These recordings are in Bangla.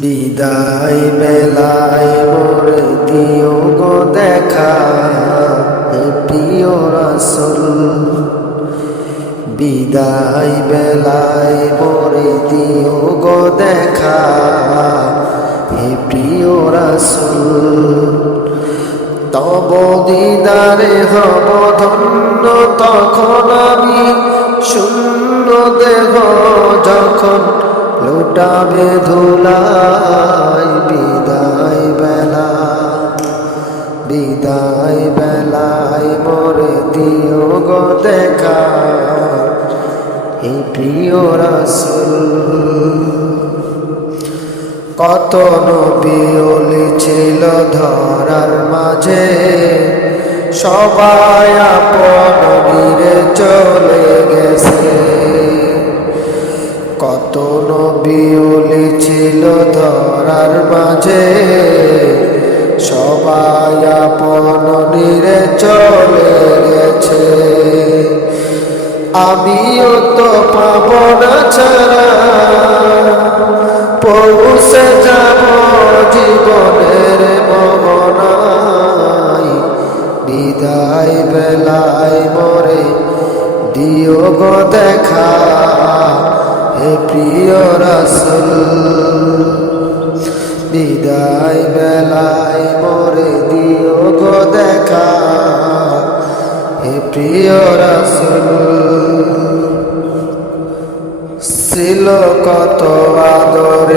বিদায় বেলায় মোরে দিও গো দেখা প্রিয় রাসুল। বিদায় বেলায় মোরে দিও গো দেখা, হে প্রিয় রাসুল। তব দিদারে হব ধন্য, তখন আমি শূন্য দেহ যখন লুটাবে ধুলাই, বিদায় বেলা, বিদায় বেলায় মরে দিও গো দেখা। এই প্রিয় রাসুল, কত নবী ছিল ধরার মাঝে। সবাই আপন চলে গেছে। কত নবী ছিল ধরার মাঝে। সবাই আপন বীরে চলে গেছে। আমিও তো পাব না ছাড়া। পৌঁছে যাব জীবনের মমনাই বিদায় বেলায় মরে দিও গো দেখা। প্রিয় রাসুল বিদায় বেলায় মরে দিও গো দেখা। হে প্রিয় রাসুল ছিল কত আদরের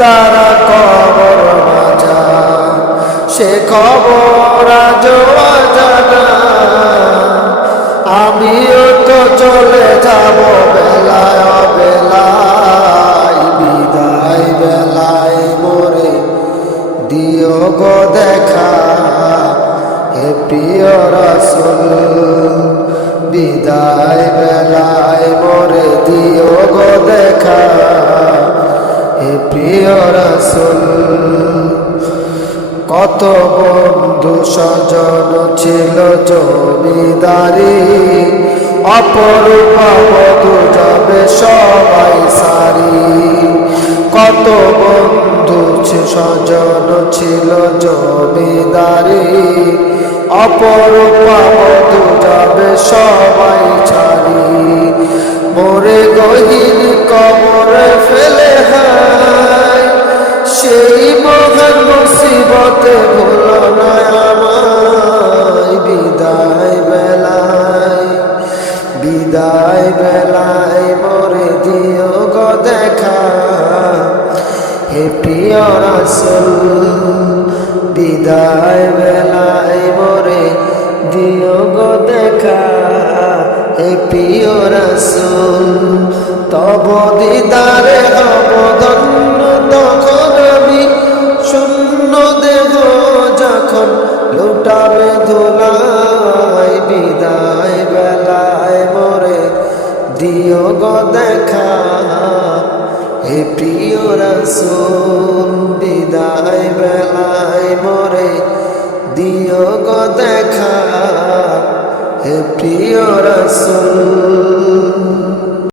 তারা কবর মাজার সে খবর আজ আমিও তো চলে যাব বেলায় বেলায় বিদায় বেলায় মোরে। দিও গো দেখা হে প্রিয় রসুল, বিদায় বেলায় মোরে। দিও গো দেখা প্রিয় রসুল, কত বন্ধু স্বজন ছিল জমিদারি, অপরূপা বধু যাবে সবাই সারি। কত বন্ধু স্বজন ছিল জমিদারি, অপরূপা বধু যাবে সবাই ছাড়ি মোরে গহিন মুসিবতে ভুলো না বিদায় বেলায় বিদায় বেলায় মরে দিও গো দেখা। হে প্রিয় রাসুল, বিদায় বেলায় মরে দিও গো দেখা। হে প্রিয় রাসুল, তব দিদারে হব দেখা হে প্রিয় রাসুল বিদায় বেলায় মরে দিও গো দেখা হে প্রিয় রাসুল।